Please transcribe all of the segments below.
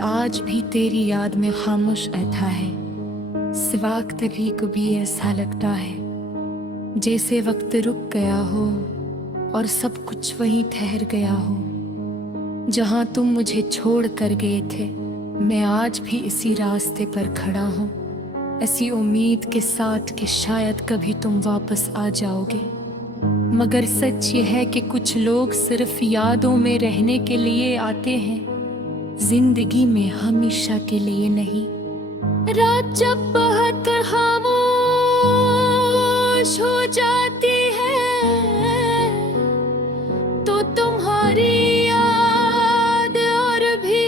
आज भी तेरी याद में खामोश बैठा है। सिवा कभी कभी ऐसा लगता है जैसे वक्त रुक गया हो और सब कुछ वहीं ठहर गया हो जहां तुम मुझे छोड़ कर गए थे। मैं आज भी इसी रास्ते पर खड़ा हूँ, ऐसी उम्मीद के साथ कि शायद कभी तुम वापस आ जाओगे। मगर सच ये है कि कुछ लोग सिर्फ यादों में रहने के लिए आते हैं, जिंदगी में हमेशा के लिए नहीं। रात जब बहुत खामोश हो जाती है तो तुम्हारी याद और भी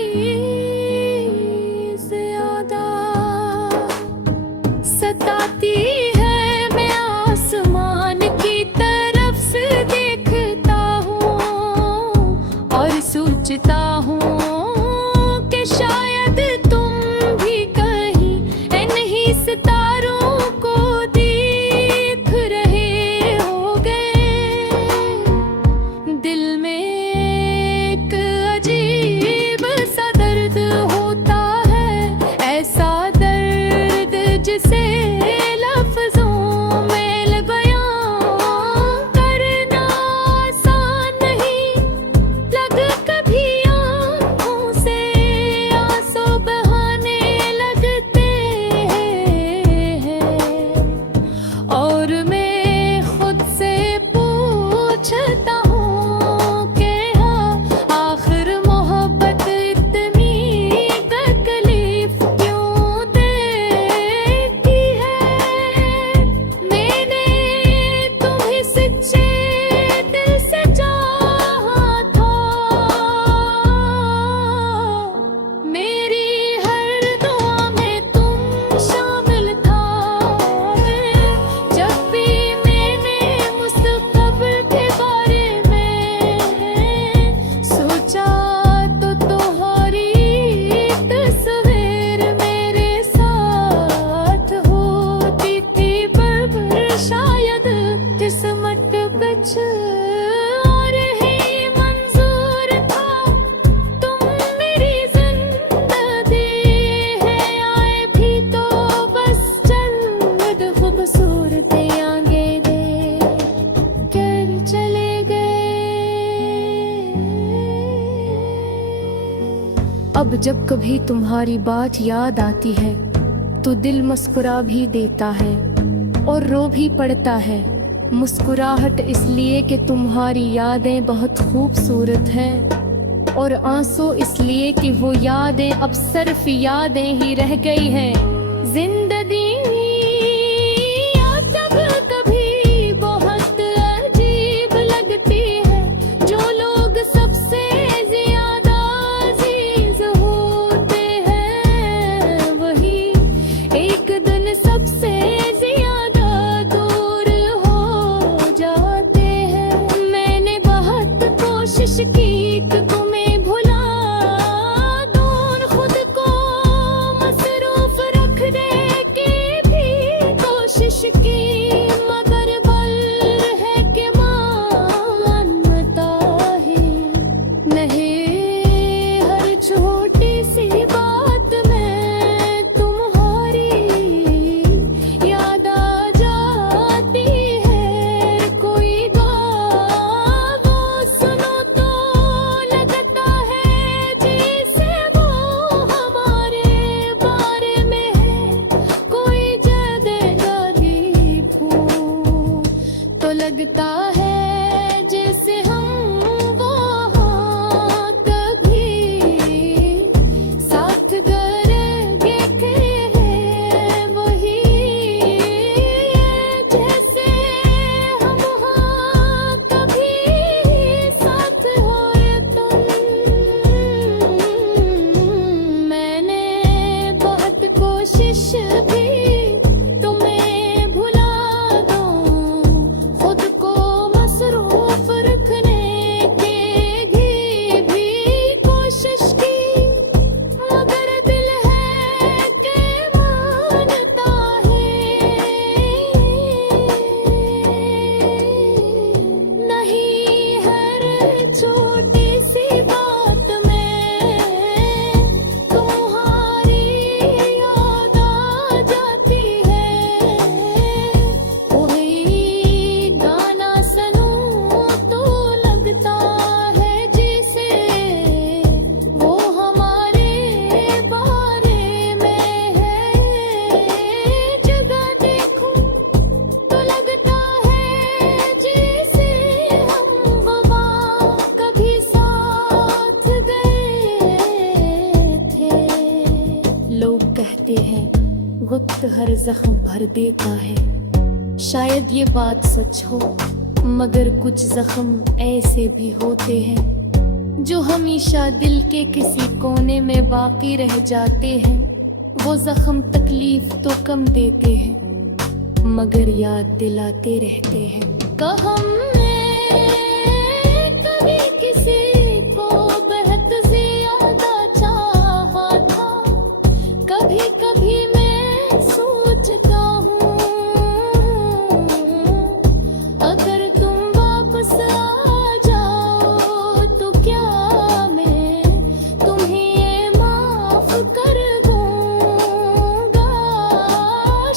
ज्यादा सताती है। मैं आसमान की तरफ से देखता हूँ और सोचता हूँ शायद तुम भी कहीं इन्हीं सितारों को देख रहे होगे। दिल में एक अजीब सा दर्द होता है, ऐसा दर्द जिसे लफ्जों में बयां करना आसान नहीं। लग कभी आँखों से और मैं खुद से पूछता हूँ कि हाँ आखिर मोहब्बत इतनी तकलीफ क्यों देती है। मैंने तुम्हें सच्चे दिल से चाहा था, मेरी हर दुआ में तुम शामिल था। और ही मंजूर था तुम मेरी जिंदगी है, आए भी तो बस चंद खूबसूरत आगे दे कर चले गए। अब जब कभी तुम्हारी बात याद आती है तो दिल मुस्कुरा भी देता है और रो भी पड़ता है। मुस्कुराहट इसलिए कि तुम्हारी यादें बहुत खूबसूरत हैं और आंसू इसलिए कि वो यादें अब सिर्फ यादें ही रह गई हैं। जिंदगी तब कभी बहुत अजीब लगती है, जो लोग सबसे ज्यादा अजीज होते हैं वही एक दिन सबसे कोशिश की कि तुम्हें भुला दूं, खुद को मसरूफ रखने की भी कोशिश की, मगर बल है कि मानता ही नहीं। हर छोटी सी बात में तुम्हारी याद आ जाती है। कोई लगता है जैसे हम वहाँ कभी साथ करेंगे हैं, वही जैसे हम वहाँ कभी साथ हुए तुम। मैंने बहुत कोशिश भी तुम्हें भुला दूं, खुद को पर जख्म भर देता है। शायद ये बात सच हो, मगर कुछ जख्म ऐसे भी होते हैं जो हमेशा दिल के किसी कोने में बाकी रह जाते हैं। वो जख्म तकलीफ तो कम देते हैं, मगर याद दिलाते रहते हैं। कहम में कभी किसी को बेहद ज्यादा चाहा था, कभी कभी मैं सोचता हूँ अगर तुम वापस आ जाओ तो क्या मैं तुम्हें ये माफ कर दूंगा।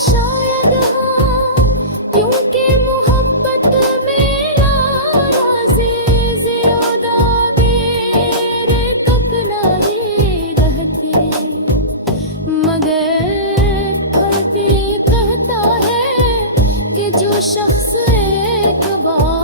शायद हाँ, क्योंकि मोहब्बत में नाराज़ी ज़्यादा देर तक नहीं रहती, मगर फर्क ये कहता है कि जो शख्स एक बार